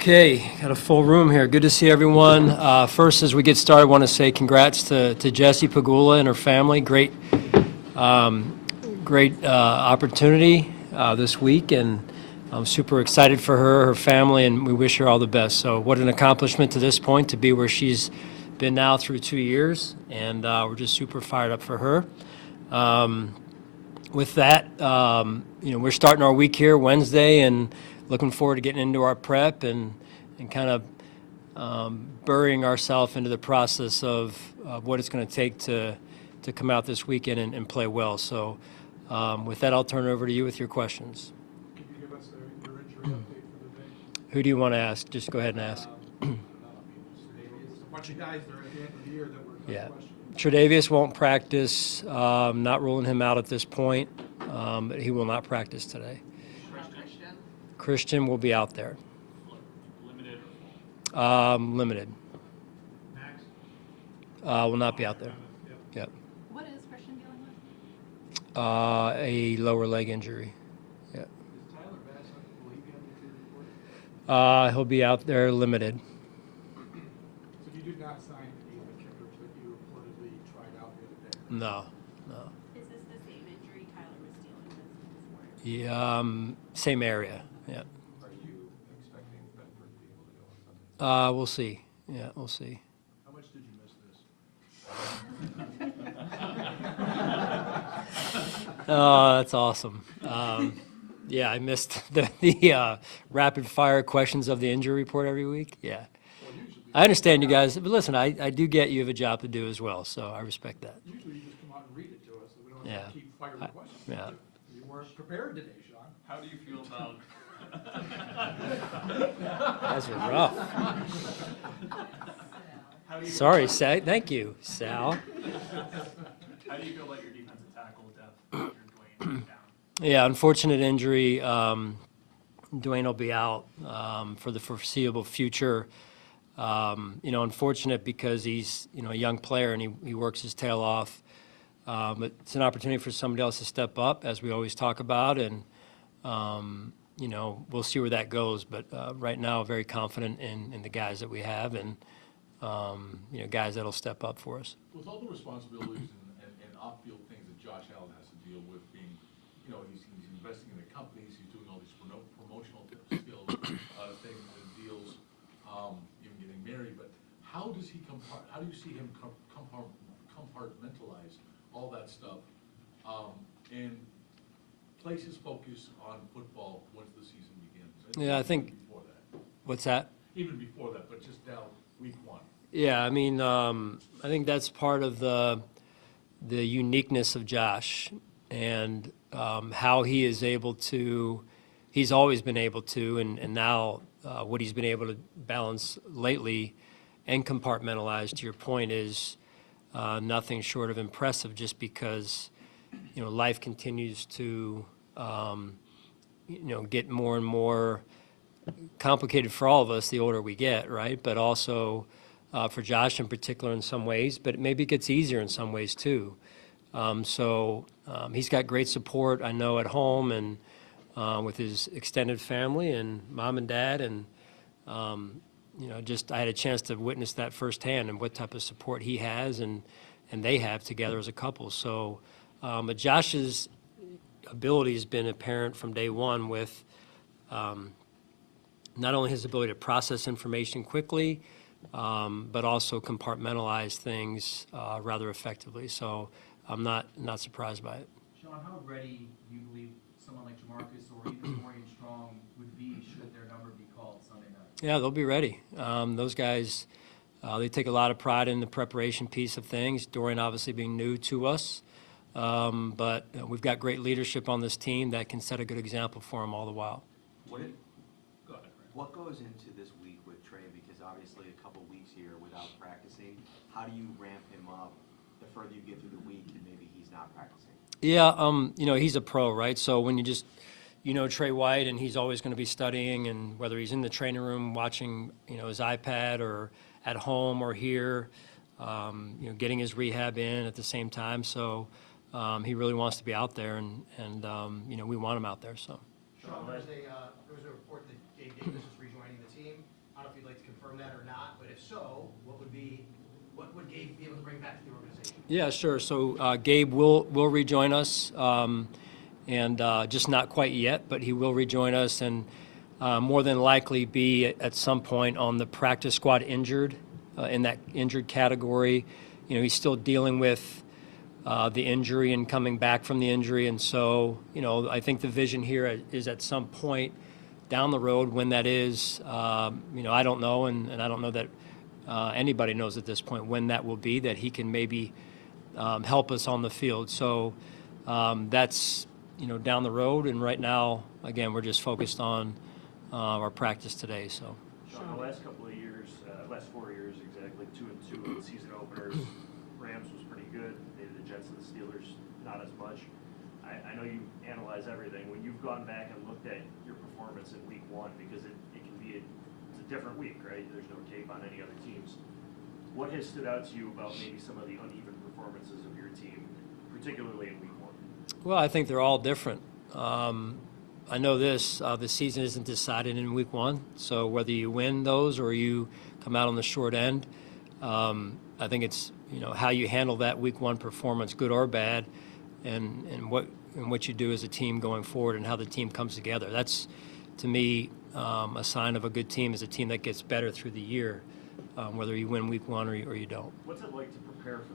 Okay, got a full room here. Good to see everyone. First, as we get started, I want to say congrats to Jessie Pagula and her family. Great opportunity this week, and I'm super excited for her family, and we wish her all the best. So what an accomplishment to this point to be where she's been now through 2 years, and we're just super fired up for her. With that, we're starting our week here Wednesday, and looking forward to getting into our prep and kind of burying ourselves into the process of what it's going to take to come out this weekend and play well. So with that, I'll turn it over to you with your questions. Can you give us your injury update for the day? Who do you want to ask? Just go ahead and ask. I don't know. There's a bunch of guys there at the end of the year that were kind of questioning. Tre'Davious won't practice. Not ruling him out at this point, but he will not practice today. Christian will be out there. Limited or full? Limited. Max? Will not be out there. Yep. What is Christian dealing with? A lower leg injury. Yeah. Is Tyler Bass, will he be on the injury report? He'll be out there limited. So you did not sign any of the kickers that you reportedly tried out the other day? No. Is this the same injury Tyler was dealing with before? Yeah, same area. Yeah. Are you expecting Bedford to be able to go on Sunday? We'll see. Yeah, we'll see. How much did you miss this? Oh, that's awesome. Yeah, I missed the rapid fire questions of the injury report every week. Yeah. Well, usually, I understand you guys, but listen, I do get you have a job to do as well, so I respect that. usually you just come out and read it to us, so we don't have Yeah. to keep firing questions. Yeah. You weren't prepared today, Sean. How do you feel about? That's rough. How do you Sorry, Sal. Thank you, Sal. How do you feel about your defensive tackle depth? After Dwayne down. Yeah, unfortunate injury. Dwayne will be out for the foreseeable future. Unfortunate because he's a young player and he works his tail off. But it's an opportunity for somebody else to step up, as we always talk about, and we'll see where that goes. But right now, very confident in the guys that we have, and guys that'll step up for us. With all the responsibilities and off-field things that Josh Allen has to deal with, being, he's investing in the companies, he's doing all these promotional skills, things and deals, even getting married. But how do you see him compartmentalize all that stuff and place his focus on football once the season begins? Yeah, I think. Before that. What's that? Even before that, but just now, week one. Yeah, I mean, I think that's part of the uniqueness of Josh and how he is able to. He's always been able to, and now what he's been able to balance lately and compartmentalize. To your point, is nothing short of impressive. Just because life continues to get more and more complicated for all of us the older we get, right? But also for Josh in particular in some ways, but maybe it gets easier in some ways too. So he's got great support, I know, at home and with his extended family and mom and dad, and I had a chance to witness that firsthand and what type of support he has and they have together as a couple. So, but Josh's ability has been apparent from day one with not only his ability to process information quickly, but also compartmentalize things rather effectively. So I'm not surprised by it. Sean, how ready do you believe someone like Jamarcus or even Dorian Strong would be should their number be called Sunday night? Yeah, they'll be ready. Those guys, they take a lot of pride in the preparation piece of things. Dorian obviously being new to us, but we've got great leadership on this team that can set a good example for them all the while. Go ahead. What goes into this week with Trey? Because obviously a couple weeks here without practicing. How do you ramp him up the further you get through the week and maybe he's not practicing? Yeah, he's a pro, right? So when you just, Trey White, and he's always going to be studying, and whether he's in the training room watching, his iPad or at home or here, getting his rehab in at the same time. So he really wants to be out there, and we want him out there. So. Sean, there was a report that Dave Davis is rejoining the team. I don't know if you'd like to confirm that or not, but if so, what would Gabe be able to bring back to the organization? Yeah, sure. So Gabe will rejoin us, and just not quite yet, but he will rejoin us, and more than likely be at some point on the practice squad injured, in that injured category. You know, he's still dealing with the injury and coming back from the injury, and so, you know, I think the vision here is at some point down the road when that is. You know, I don't know, and I don't know that anybody knows at this point when that will be, that he can maybe help us on the field. So that's, you know, down the road, and right now, again, we're just focused on our practice today. So. Sean, the last couple of years, last 4 years exactly, 2-2 in the season openers. Rams was pretty good. Maybe the Jets and the Steelers, not as much. I know you analyze everything. When you've gone back and looked at your performance in week 1, because it can be it's a different week, right? There's no tape on any other teams. What has stood out to you about maybe some of the uneven performances of your team, particularly in week 1? Well, I think they're all different. I know this, the season isn't decided in week 1, so whether you win those or you come out on the short end, I think it's, you know, how you handle that week 1 performance, good or bad, and what you do as a team going forward and how the team comes together. That's, to me, a sign of a good team is a team that gets better through the year, whether you win week 1 or you don't. What's it like to prepare for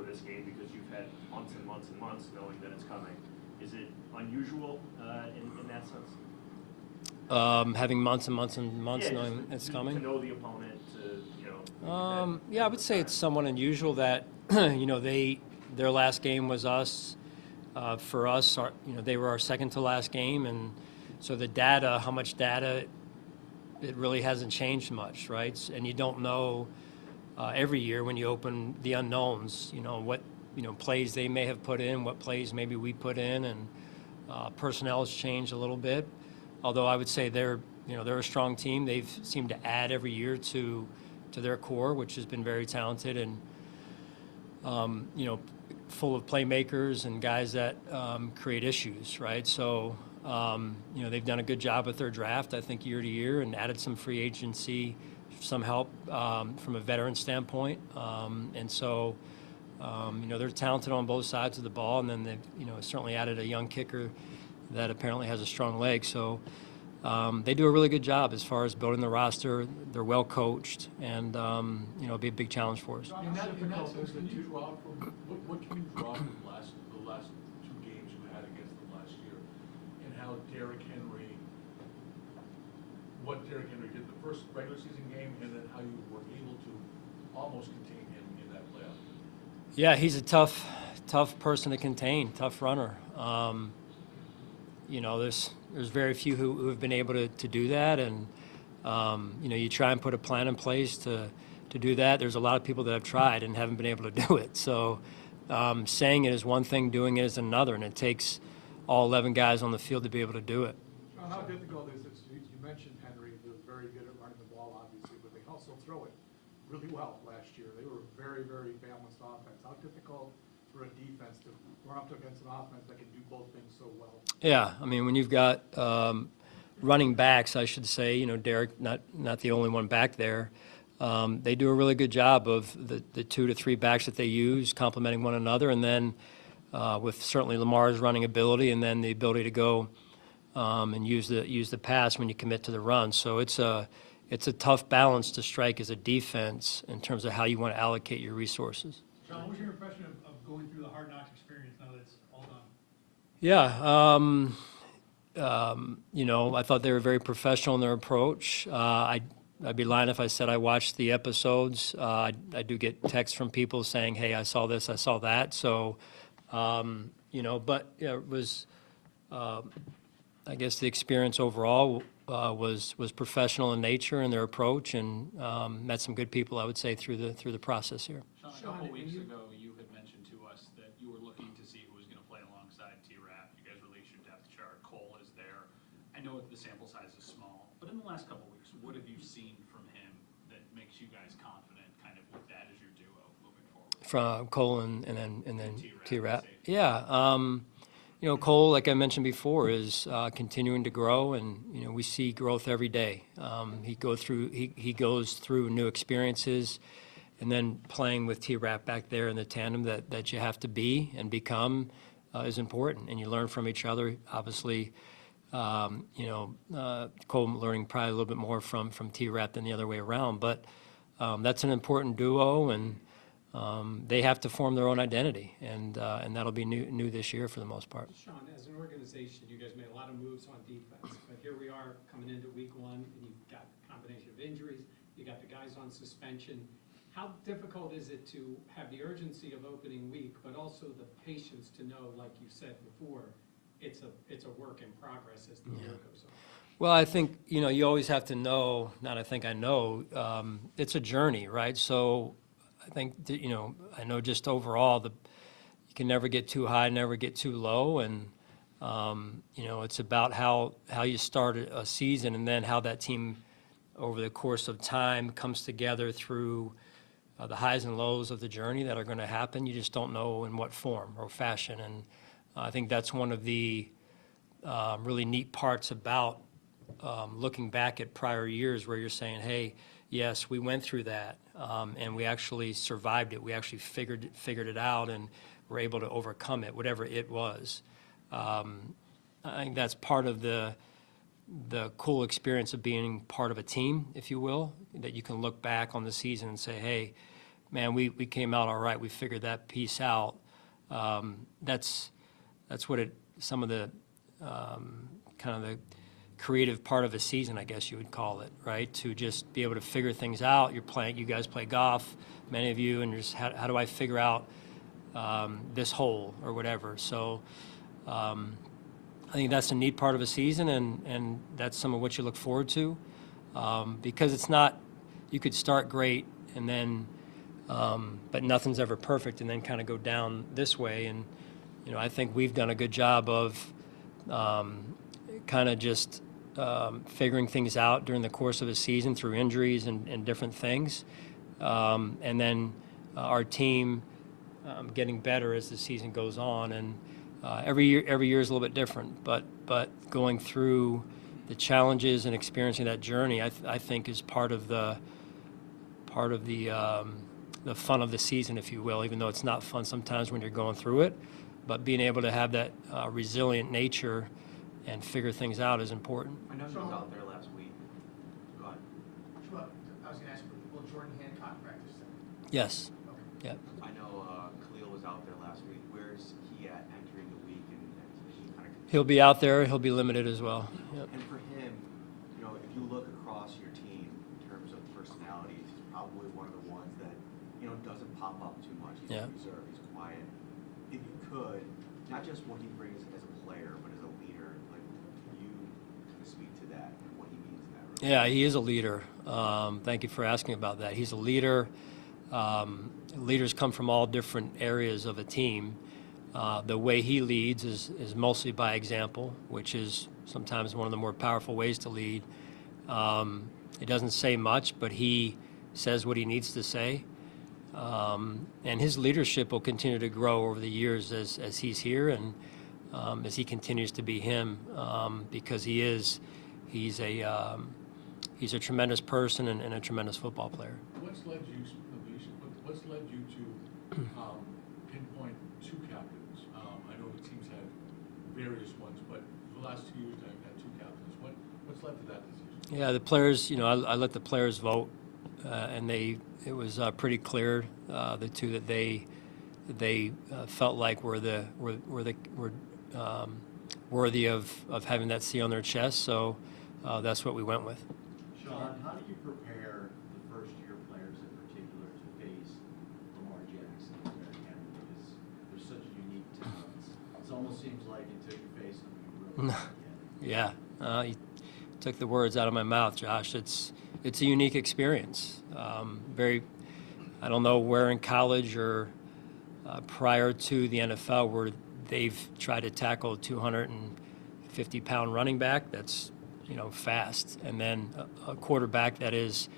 this game, because you've had months and months and months knowing that it's coming? Is it unusual in that sense? Having months and months and months Yeah, knowing it's coming. To know the opponent, to, you know. Yeah, I would say it's somewhat unusual that you know, their last game was us. For us, you know, they were our second to last game, and so the data, how much data, it really hasn't changed much, right? And you don't know every year when you open the unknowns, you know, what, you know, plays they may have put in, what plays maybe we put in, and personnel has changed a little bit. Although I would say they're a strong team. They've seemed to add every year to their core, which has been very talented and you know, full of playmakers and guys that create issues, right? So you know, they've done a good job with their draft, I think, year to year, and added some free agency, some help from a veteran standpoint, and so you know, they're talented on both sides of the ball, and then they've, you know, certainly added a young kicker that apparently has a strong leg. So they do a really good job as far as building the roster. They're well coached, and you know, it'll be a big challenge for us. In that sense, can you draw from, what can you draw from the last 2 games you had against them last year, and how what Derrick Henry did the first regular season game, and then how you were able to almost contain him in that playoff game? Yeah, he's a tough person to contain, tough runner. You know, there's very few who have been able to do that, and you know, you try and put a plan in place to do that. There's a lot of people that have tried and haven't been able to do it. So saying it is one thing, doing it is another, and it takes all 11 guys on the field to be able to do it. Sean, how difficult is it? You mentioned Henry was very good at running the ball, obviously, but they also throw it really well last year. They were a very, very balanced offense. How difficult for a defense to run up against an offense that can do both things so well? Yeah, I mean, when you've got running backs, I should say, you know, Derrick, not the only one back there, they do a really good job of the 2 to 3 backs that they use, complementing one another, and then with certainly Lamar's running ability, and then the ability to go and use the pass when you commit to the run. So it's a tough balance to strike as a defense in terms of how you want to allocate your resources. Sean, what was your impression of going through the Hard Knocks experience now that it's all done? Yeah, you know, I thought they were very professional in their approach. I'd be lying if I said I watched the episodes. I do get texts from people saying, "Hey, I saw this, I saw that." So, you know, but yeah, it was. I guess the experience overall was professional in nature in their approach, and met some good people, I would say, through the process here. Sean, a couple weeks ago, you had mentioned to us that you were looking to see who was going to play alongside T-Rap. You guys released your depth chart. Cole is there. I know the sample size is small, but in the last couple weeks, what have you seen from him that makes you guys confident, kind of with that as your duo moving forward? From Cole and then T-Rap. Yeah. You know, Cole, like I mentioned before, is continuing to grow, and you know we see growth every day. He goes through new experiences, and then playing with T-Rap back there in the tandem that you have to be and become is important, and you learn from each other. Obviously, you know, Cole learning probably a little bit more from T-Rap than the other way around, but that's an important duo, and they have to form their own identity, and that'll be new this year for the most part. Sean, as an organization, you guys made a lot of moves on defense, but here we are coming into week 1, and you've got a combination of injuries, you got the guys on suspension. How difficult is it to have the urgency of opening week, but also the patience to know, like you said before, it's a work in progress as the year goes on? Well, I think, you know, you always have to know, not I think I know, it's a journey, right? So I think, you know, I know just overall, you can never get too high, never get too low, and, you know, it's about how you start a season and then how that team over the course of time comes together through the highs and lows of the journey that are going to happen. You just don't know in what form or fashion, and I think that's one of the really neat parts about looking back at prior years where you're saying, hey, yes, we went through that, and we actually survived it. We actually figured it out and were able to overcome it, whatever it was. I think that's part of the cool experience of being part of a team, if you will, that you can look back on the season and say, hey, man, we came out all right. We figured that piece out. That's what some of the kind of the creative part of a season, I guess you would call it, right? To just be able to figure things out. You guys play golf, many of you, and just how do I figure out this hole or whatever. So I think that's a neat part of a season, and that's some of what you look forward to, because it's not, you could start great and then, but nothing's ever perfect, and then kind of go down this way. And you know, I think we've done a good job of kind of just figuring things out during the course of a season through injuries and different things, and then our team getting better as the season goes on. And every year is a little bit different, but going through the challenges and experiencing that journey, I think is part of the fun of the season, if you will, even though it's not fun sometimes when you're going through it. But being able to have that resilient nature and figure things out is important. I know he was out there last week. Go ahead. Sure. I was gonna ask, will Jordan Hancock practice then? Yes. Okay. Yeah. I know Khalil was out there last week. Where's he at entering the week, and is he kind of? He'll be out there. He'll be limited as well. Yep. And for him, you know, if you look across your team in terms of personalities, he's probably one of the ones that, you know, doesn't pop up too much. He's reserved, he's quiet. If you could, not just what he brings as a player, but as a leader, like, can you kind of speak to that and what he means in that regard? Yeah, he is a leader. Thank you for asking about that. He's a leader. Leaders come from all different areas of a team. The way he leads is mostly by example, which is sometimes one of the more powerful ways to lead. He doesn't say much, but he says what he needs to say. And his leadership will continue to grow over the years as he's here and as he continues to be him, because he's a tremendous person and a tremendous football player. What's led you, what's led you to pinpoint 2 captains? I know the team's had various ones, but the last 2 years I've had 2 captains. What's led to that decision? Yeah, the players, you know, I let the players vote, and it was pretty clear, the 2 that they felt like were worthy of having that C on their chest. So that's what we went with. Sean, how do you prepare the first-year players in particular to face Lamar Jackson and Derrick Henry, because they're such unique talents? It almost seems like until you face them, you really Yeah, you took the words out of my mouth, Josh. It's a unique experience. I don't know where in college or prior to the NFL where they've tried to tackle a 250-pound running back that's, you know, fast, and then a quarterback that is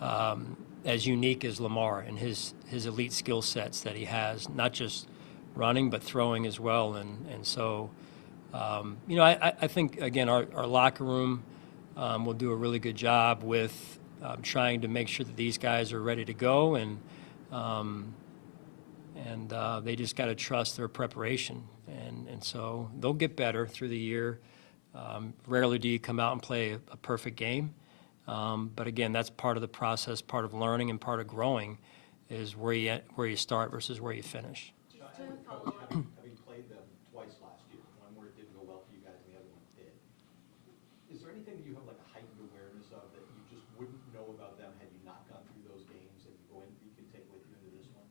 as unique as Lamar and his elite skill sets that he has, not just running, but throwing as well. And so, you know, I think, again, our locker room will do a really good job with trying to make sure that these guys are ready to go, and they just got to trust their preparation. And so they'll get better through the year. Rarely do you come out and play a perfect game. But again, that's part of the process, part of learning and part of growing is where you start versus where you finish. Just to follow up, Having played them twice last year, one where it didn't go well for you guys and the other one did, is there anything that you have like a heightened awareness of that you just wouldn't know about them had you not gone through those games that you can take with you into this one?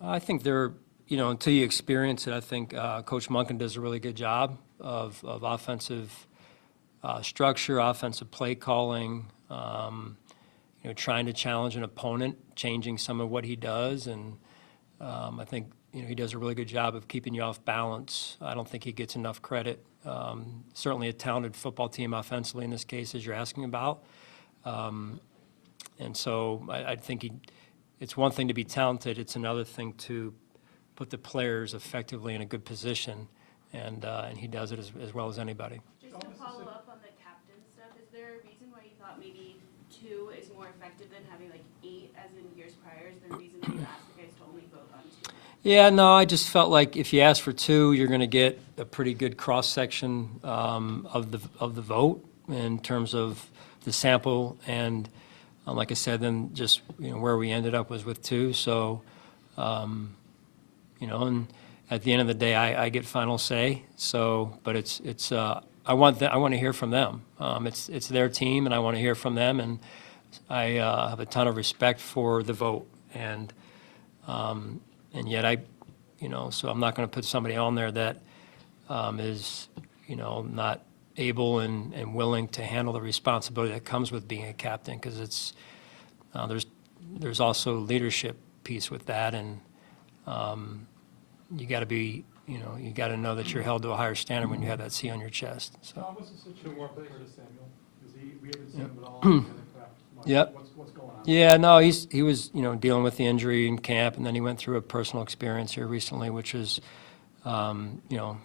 I think you know, until you experience it, I think Coach Monken does a really good job of offensive structure, offensive play calling, you know, trying to challenge an opponent, changing some of what he does. And I think, you know, he does a really good job of keeping you off balance. I don't think he gets enough credit. Certainly a talented football team offensively in this case, as you're asking about. And so I think it's one thing to be talented. It's another thing to put the players effectively in a good position. And he does it as well as anybody. just to follow up on the captain stuff, is there a reason why you thought maybe 2 is more effective than having like 8 as in years prior? Is there a reason why you asked the guys to only vote on 2? Yeah, no, I just felt like if you ask for 2, you're going to get a pretty good cross-section of the vote in terms of the sample. And like I said, then just, you know, where we ended up was with 2. So, you know, and at the end of the day, I get final say. So, but it's I want to hear from them. It's their team, and I want to hear from them. And I have a ton of respect for the vote. And yet you know, so I'm not going to put somebody on there that is, you know, not able and willing to handle the responsibility that comes with being a captain, because it's there's also leadership piece with that, and you got to be, you know, you got to know that you're held to a higher standard when you have that C on your chest. So. Tom, what's the situation with Curtis Samuel? Because we haven't seen him at all in the craft much. Yep. What's going on? Yeah, no, he was, you know, dealing with the injury in camp, and then he went through a personal experience here recently, which is, you know,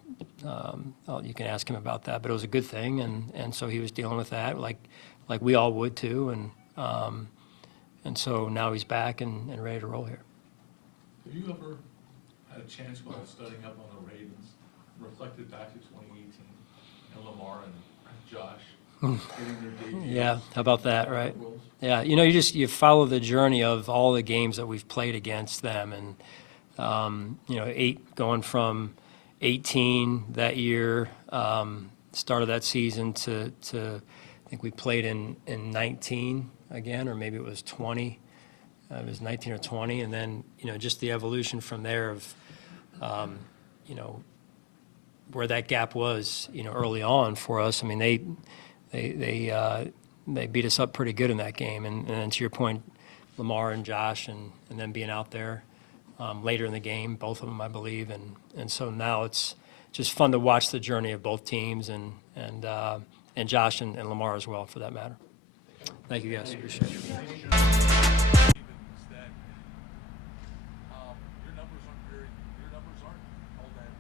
well, you can ask him about that, but it was a good thing, and so he was dealing with that, like we all would too, and so now he's back and ready to roll here. Have you ever had a chance while studying up on the Ravens, reflected back to 2018, and Lamar and Josh getting their debut? Yeah, how about that, right? Yeah, you know, you follow the journey of all the games that we've played against them, and you know, going from 18 that year, start of that season to I think we played in 19 again, or maybe it was 20. It was 19 or 20, and then, you know, just the evolution from there of, you know, where that gap was, you know, early on for us. I mean, they beat us up pretty good in that game, and then to your point, Lamar and Josh, and then being out there later in the game, both of them, I believe, and so now it's just fun to watch the journey of both teams, and Josh and Lamar as well, for that matter. Thank you, guys. Appreciate it. Your numbers aren't all that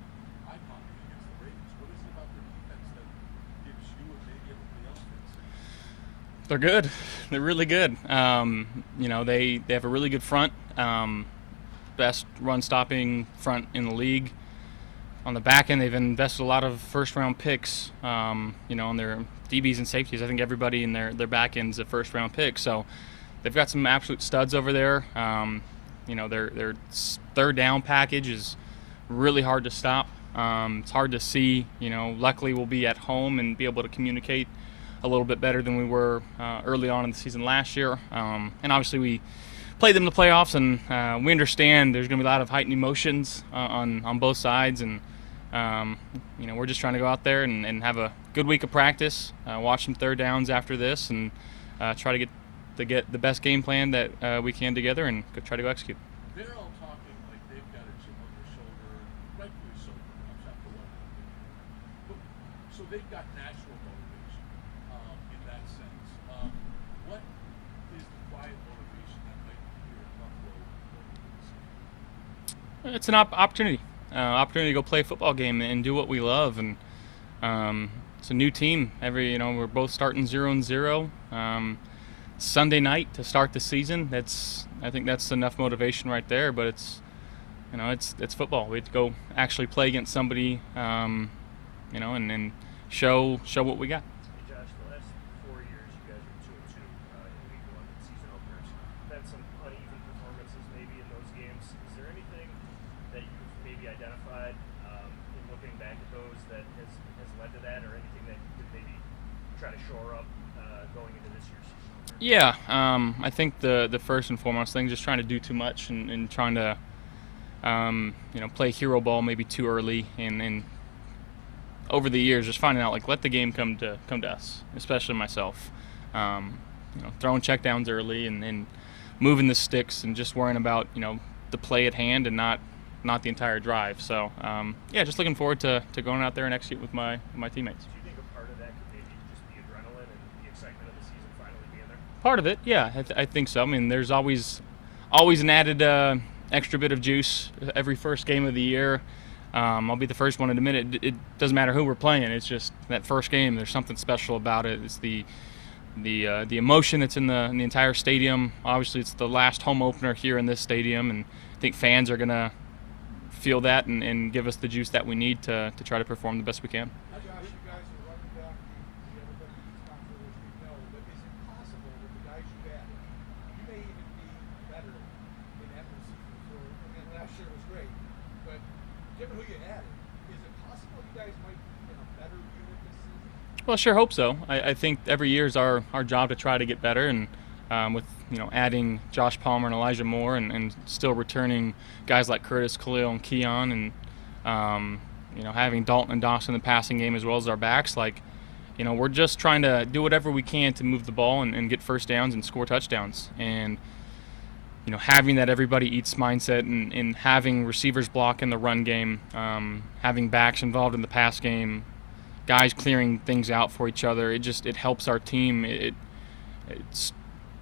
eye-popping against the Ravens. What is it about their defense that gives you and maybe everybody else fits? They're good. They're really good. You know, they have a really good front. Best run-stopping front in the league. On the back end, they've invested a lot of first-round picks, you know, on their DBs and safeties. I think everybody in their back end's a first-round pick. So they've got some absolute studs over there. You know, their third down package is really hard to stop. It's hard to see. You know, luckily we'll be at home and be able to communicate a little bit better than we were early on in the season last year. And obviously we played them in the playoffs, and we understand there's going to be a lot of heightened emotions on both sides, and you know, we're just trying to go out there and have a good week of practice, watch some third downs after this, and try to get the best game plan that we can together, and try to go execute. They're all talking like they've got a chip on their shoulder, rightfully so, perhaps after what happened. So they've got natural motivation in that sense. What is the quiet motivation that might be here in Buffalo? It's an opportunity. opportunity to go play a football game and do what we love. And it's a new team. We're both starting 0-0. Sunday night to start the season. I think that's enough motivation right there. But it's football. We have to go actually play against somebody, and show what we got. Hey Josh, the last 4 years you guys are 2-2 in week 1 in season openers. Had some uneven performances maybe in those games. Is there anything that you've maybe identified in looking back at those that has led to that, or anything that you could maybe try to shore up going into this year's season opener? Yeah, I think the first and foremost thing, just trying to do too much and trying to play hero ball maybe too early, and over the years just finding out, like, let the game come to us, especially myself. Throwing checkdowns early and moving the sticks and just worrying about the play at hand and not the entire drive. So just looking forward to going out there and execute with my teammates. Do you think a part of that could maybe just be adrenaline and the excitement of the season finally being there? Part of it, yeah, I think so. I mean, there's always an added extra bit of juice every first game of the year. I'll be the first one to admit it. It doesn't matter who we're playing. It's just that first game. There's something special about it. It's the emotion that's in the entire stadium. Obviously, it's the last home opener here in this stadium, and I think fans are gonna feel that and give us the juice that we need to try to perform the best we can. Josh, you guys are running back the everybody East Conference, which we know, but is it possible that the guys you added, you may even be better than that receiver last year was great, but given who you added, is it possible you guys might be in a better unit this season? Well, I sure hope so. I think every year is our job to try to get better, and with adding Josh Palmer and Elijah Moore and still returning guys like Curtis, Khalil, and Keon, and having Dalton and Dawson in the passing game as well as our backs, we're just trying to do whatever we can to move the ball and get first downs and score touchdowns. And having that everybody eats mindset and having receivers block in the run game, having backs involved in the pass game, guys clearing things out for each other, it helps our team.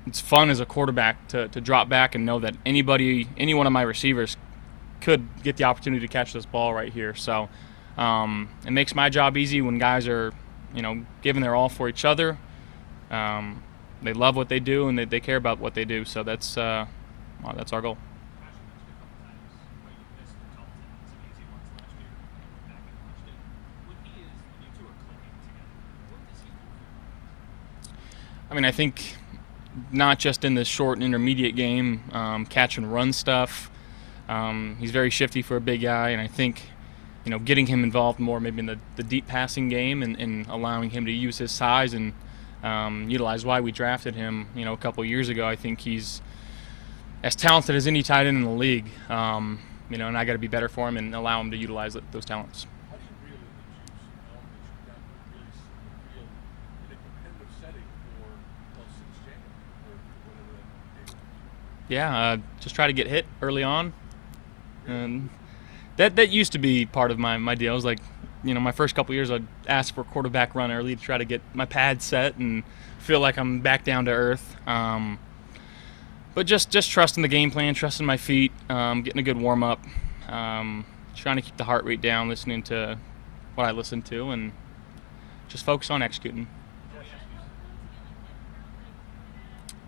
It's fun as a quarterback to drop back and know that any one of my receivers could get the opportunity to catch this ball right here. So it makes my job easy when guys are giving their all for each other. They love what they do and they care about what they do. So that's our goal. I mean, I think not just in the short and intermediate game, catch and run stuff. He's very shifty for a big guy, and I think getting him involved more maybe in the deep passing game and allowing him to use his size and utilize why we drafted him a couple years ago. I think he's as talented as any tight end in the league, and I got to be better for him and allow him to utilize those talents. How do you really choose in a competitive setting since January or whatever that game? Yeah, just try to get hit early on. And that used to be part of my deal. It was like, my first couple years I'd ask for a quarterback run early to try to get my pad set and feel like I'm back down to earth. But just trusting the game plan, trusting my feet, getting a good warm-up, trying to keep the heart rate down, listening to what I listen to, and just focus on executing.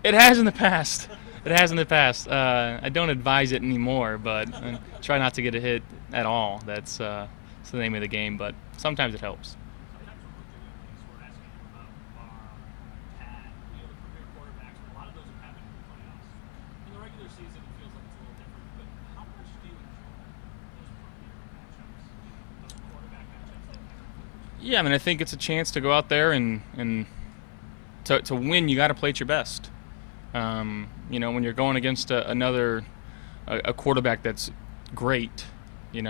It has in the past. I don't advise it anymore, but I try not to get a hit at all. That's the name of the game, but sometimes it helps. Yeah, I mean, I think it's a chance to go out there and to win. You got to play at your best. When you're going against a quarterback that's great, you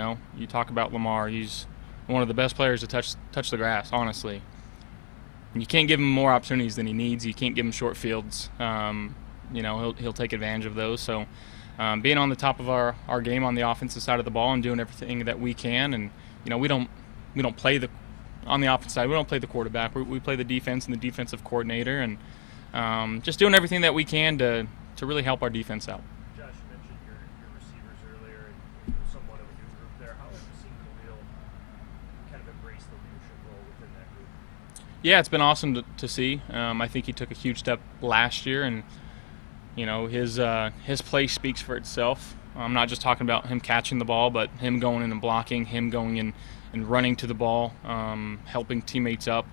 talk about Lamar. He's one of the best players to touch the grass, honestly. And you can't give him more opportunities than he needs. You can't give him short fields. He'll take advantage of those. So being on the top of our game on the offensive side of the ball and doing everything that we can, and we don't play on the offensive side. We don't play the quarterback. We play the defense and the defensive coordinator, and just doing everything that we can to really help our defense out. Josh, you mentioned your receivers earlier and somewhat of a new group there. How Yeah, it's been awesome to see. I think he took a huge step last year, and his play speaks for itself. I'm not just talking about him catching the ball, but him going in and blocking, him going in and running to the ball, helping teammates up.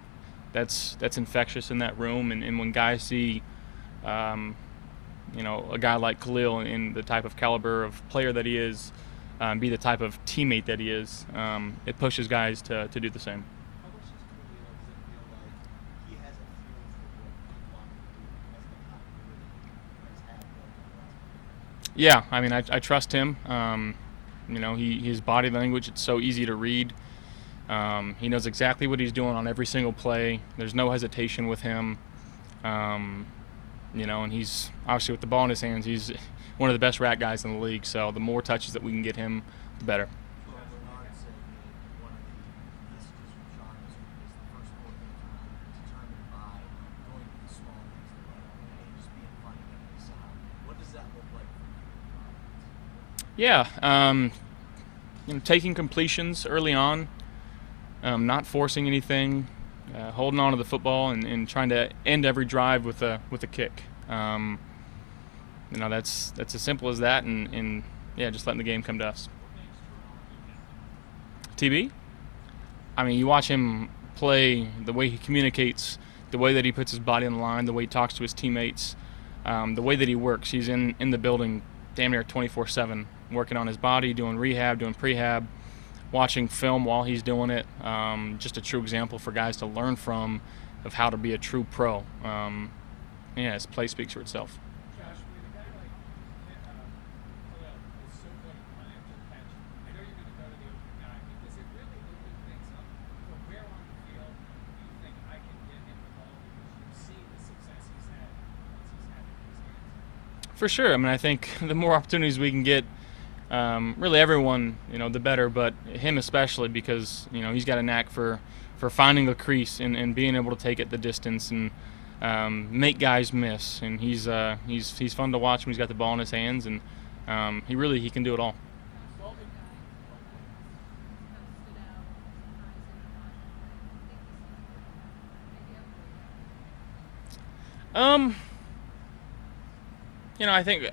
That's infectious in that room. And when guys see, a guy like Khalil in the type of caliber of player that he is, be the type of teammate that he is, it pushes guys to do the same. Yeah, I mean, I trust him. His body language, it's so easy to read. He knows exactly what he's doing on every single play. There's no hesitation with him. And he's obviously, with the ball in his hands, he's one of the best rack guys in the league. So the more touches that we can get him, the better. Yeah, taking completions early on, not forcing anything, holding on to the football, and trying to end every drive with a kick. That's as simple as that, and just letting the game come to us. TB? I mean, you watch him play, the way he communicates, the way that he puts his body on the line, the way he talks to his teammates, the way that he works. He's in the building damn near 24/7. Working on his body, doing rehab, doing prehab, watching film while he's doing it. Just a true example for guys to learn from of how to be a true pro. His play speaks for itself. For sure. I mean, I think the more opportunities we can get, really everyone, the better, but him especially, because, he's got a knack for finding the crease and being able to take it the distance and make guys miss. And he's fun to watch when he's got the ball in his hands, and he can do it all. I think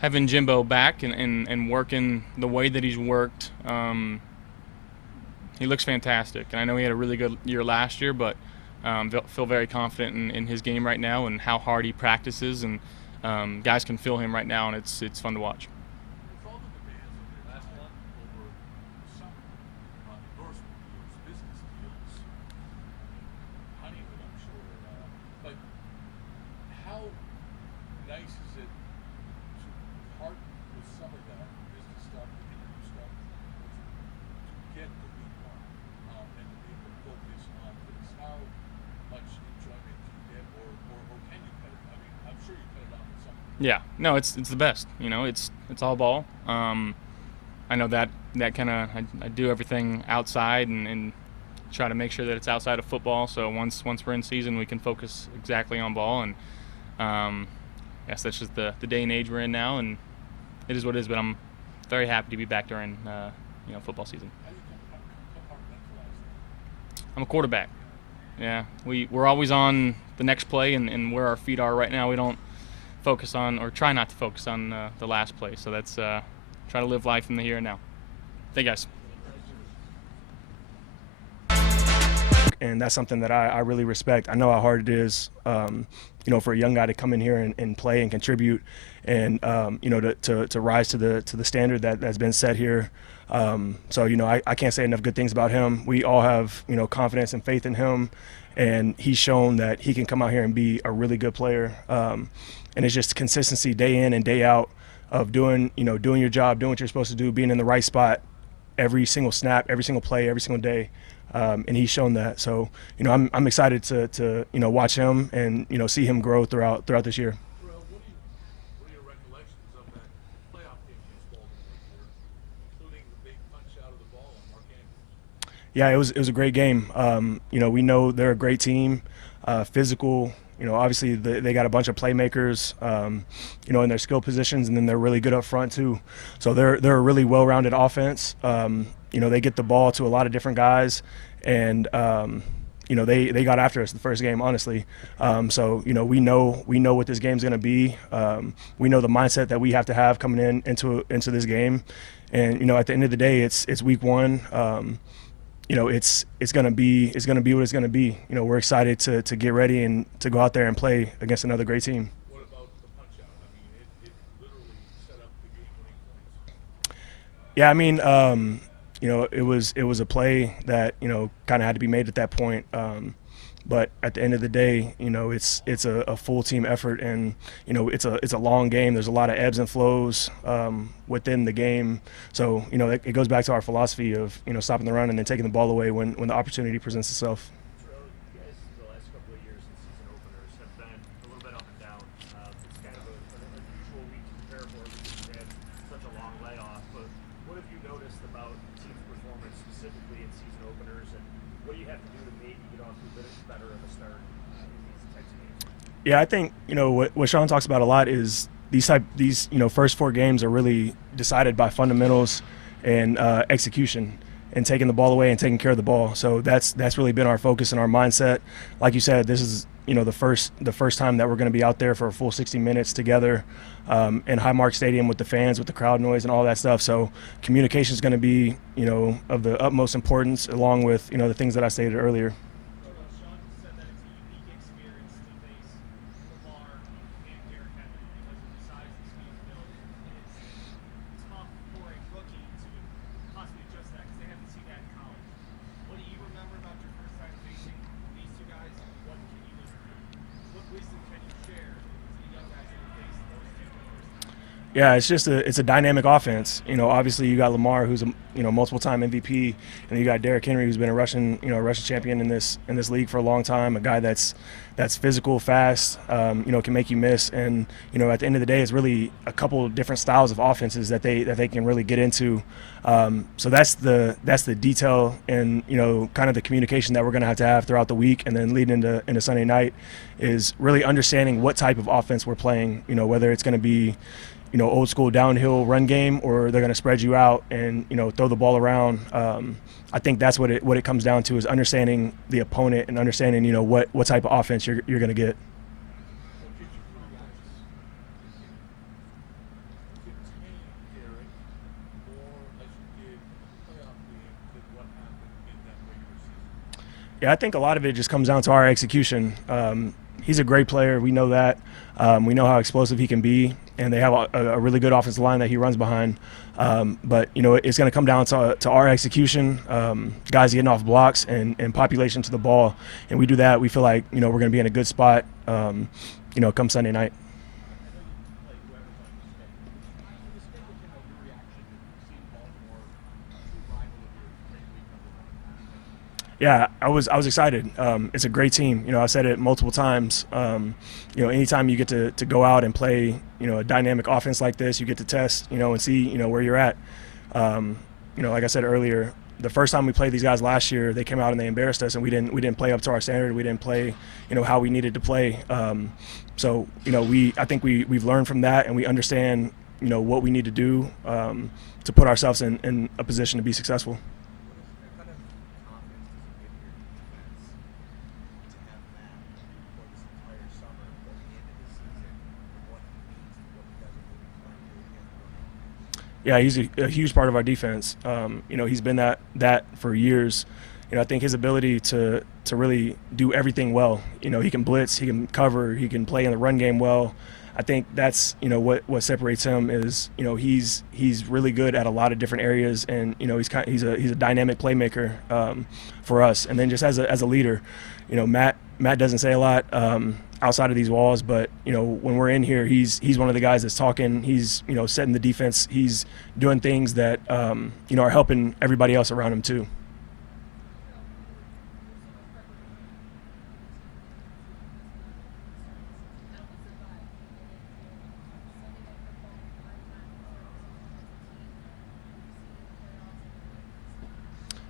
having Jimbo back and working the way that he's worked, he looks fantastic. And I know he had a really good year last year, but feel very confident in his game right now and how hard he practices. And guys can feel him right now, and it's fun to watch. Yeah, no, it's the best. It's all ball. I know that kind of I do everything outside and try to make sure that it's outside of football. So once we're in season, we can focus exactly on ball. And yes, that's just the day and age we're in now, and it is what it is. But I'm very happy to be back during football season. I'm a quarterback. Yeah, we're always on the next play and where our feet are right now. We don't focus on, or try not to focus on, the last play. So that's try to live life in the here and now. Thank you, guys. And that's something that I really respect. I know how hard it is, for a young guy to come in here and play and contribute, and to rise to the standard that's been set here. So I can't say enough good things about him. We all have confidence and faith in him, and he's shown that he can come out here and be a really good player. And it's just consistency day in and day out of doing your job, doing what you're supposed to do, being in the right spot every single snap, every single play, every single day. And he's shown that. So, I'm excited to watch him and, see him grow throughout this year. Terrel, what are your recollections of that playoff game against Baltimore, including the big punch out of the ball on Mark Andrews? Yeah, it was a great game. We know they're a great team, physical. Obviously they got a bunch of playmakers, in their skill positions, and then they're really good up front too. So they're a really well-rounded offense. They get the ball to a lot of different guys, and you know, they got after us the first game, honestly. So, you know, we know what this game's going to be. We know the mindset that we have to have coming into this game. And, you know, at the end of the day, it's week one. You know, it's going to be what it's going to be. You know, we're excited to get ready and to go out there and play against another great team. What about the punch out? I mean, it literally set up the game-winning points. Yeah, I mean, you know, it was a play that, you know, kind of had to be made at that point. But at the end of the day, you know, it's a full team effort, and you know, it's a long game. There's a lot of ebbs and flows within the game. So, you know, it goes back to our philosophy of, you know, stopping the run and then taking the ball away when the opportunity presents itself. Terrel, you guys, the last couple of years in season openers have been a little bit up and down. It's kind of an unusual week to prepare for because you've had such a long layoff. But what have you noticed about team's performance specifically in season openers, and what do you have to do to maybe get off to a bit better of a start in these types of games? Yeah, I think, you know, what Sean talks about a lot is these you know, first 4 games are really decided by fundamentals and execution, and taking the ball away and taking care of the ball. So that's really been our focus and our mindset. Like you said, this is, you know, the first time that we're going to be out there for a full 60 minutes together in Highmark Stadium with the fans, with the crowd noise and all that stuff. So communication is going to be, you know, of the utmost importance, along with, you know, the things that I stated earlier. Yeah, it's a dynamic offense. You know, obviously you got Lamar, who's a, you know, multiple-time MVP, and you got Derrick Henry, who's been a Russian champion in this league for a long time. A guy that's physical, fast, you know, can make you miss. And you know, at the end of the day, it's really a couple of different styles of offenses that they can really get into. So that's the detail and, you know, kind of the communication that we're going to have throughout the week, and then leading into Sunday night is really understanding what type of offense we're playing. You know, whether it's going to be, you know, old school downhill run game, or they're going to spread you out and, you know, throw the ball around. I think that's what it comes down to, is understanding the opponent and understanding, you know, what type of offense you're going to get. Yeah, I think a lot of it just comes down to our execution. He's a great player. We know that. We know how explosive he can be, and they have a really good offensive line that he runs behind. But, you know, it's going to come down to our execution, guys getting off blocks and population to the ball. And we do that, we feel like, you know, we're going to be in a good spot, you know, come Sunday night. Yeah, I was excited. It's a great team. You know, I've said it multiple times. You know, anytime you get to go out and play, you know, a dynamic offense like this, you get to test, you know, and see, you know, where you're at. You know, like I said earlier, the first time we played these guys last year, they came out and they embarrassed us, and we didn't play up to our standard. We didn't play, you know, how we needed to play. So, you know, I think we've learned from that, and we understand, you know, what we need to do to put ourselves in a position to be successful. Yeah, he's a huge part of our defense. You know, he's been that for years. You know, I think his ability to really do everything well. You know, he can blitz, he can cover, he can play in the run game well. I think that's, you know, what separates him is, you know, he's really good at a lot of different areas, and you know, he's a dynamic playmaker for us. And then just as a leader, you know, Matt doesn't say a lot outside of these walls, but you know, when we're in here, he's one of the guys that's talking. He's, you know, setting the defense. He's doing things that you know, are helping everybody else around him too.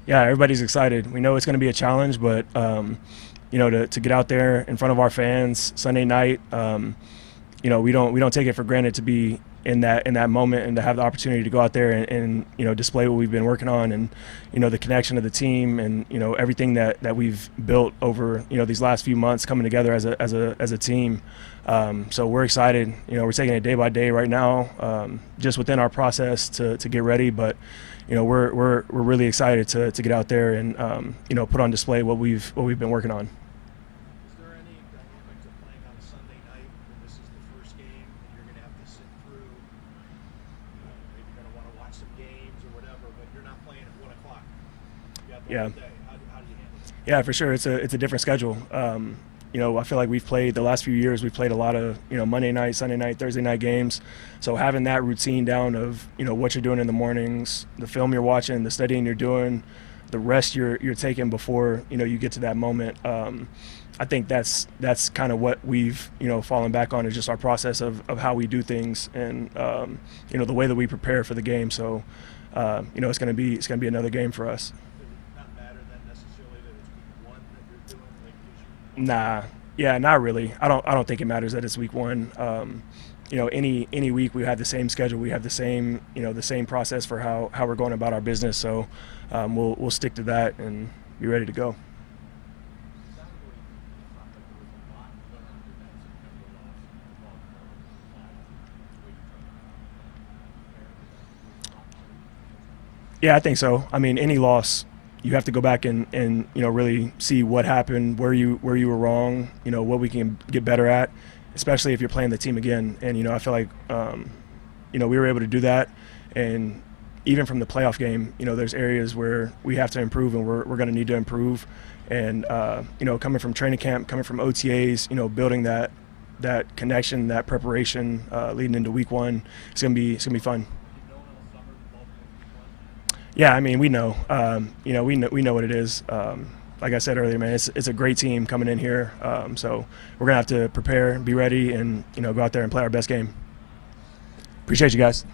Yeah, everybody's excited. We know it's going to be a challenge, but you know, to get out there in front of our fans Sunday night, you know, we don't take it for granted to be in that moment, and to have the opportunity to go out there and display what we've been working on, and the connection of the team, and everything that we've built over these last few months coming together as a team. So we're excited. We're taking it day by day right now, just within our process to get ready. But we're really excited to get out there and put on display what we've been working on. Is there any dynamic to playing on a Sunday night when this is the first game and you're going to have to sit through? Maybe you're going to want to watch some games or whatever, but you're not playing at 1 o'clock. You got the whole day. How do you handle it? Yeah, for sure. It's a different schedule. I feel like we've played the last few years. We've played a lot of Monday night, Sunday night, Thursday night games. So having that routine down of what you're doing in the mornings, the film you're watching, the studying you're doing, the rest you're taking before you get to that moment. I think that's kind of what we've fallen back on, is just our process of how we do things, and the way that we prepare for the game. So it's going to be another game for us. Nah, yeah, not really. I don't think it matters that it's week 1. Any week we have the same schedule, we have the same the same process for how we're going about our business. So we'll stick to that and be ready to go. Yeah, I think so. I mean, any loss, you have to go back and really see what happened, where you were wrong, what we can get better at, especially if you're playing the team again. And I feel like we were able to do that, and even from the playoff game, there's areas where we have to improve, and we're going to need to improve. And coming from training camp, coming from OTAs, building that connection, that preparation leading into week 1, it's gonna be fun. Yeah, I mean, we know. We know what it is. Like I said earlier, man, it's a great team coming in here. So we're gonna have to prepare, be ready, and go out there and play our best game. Appreciate you guys.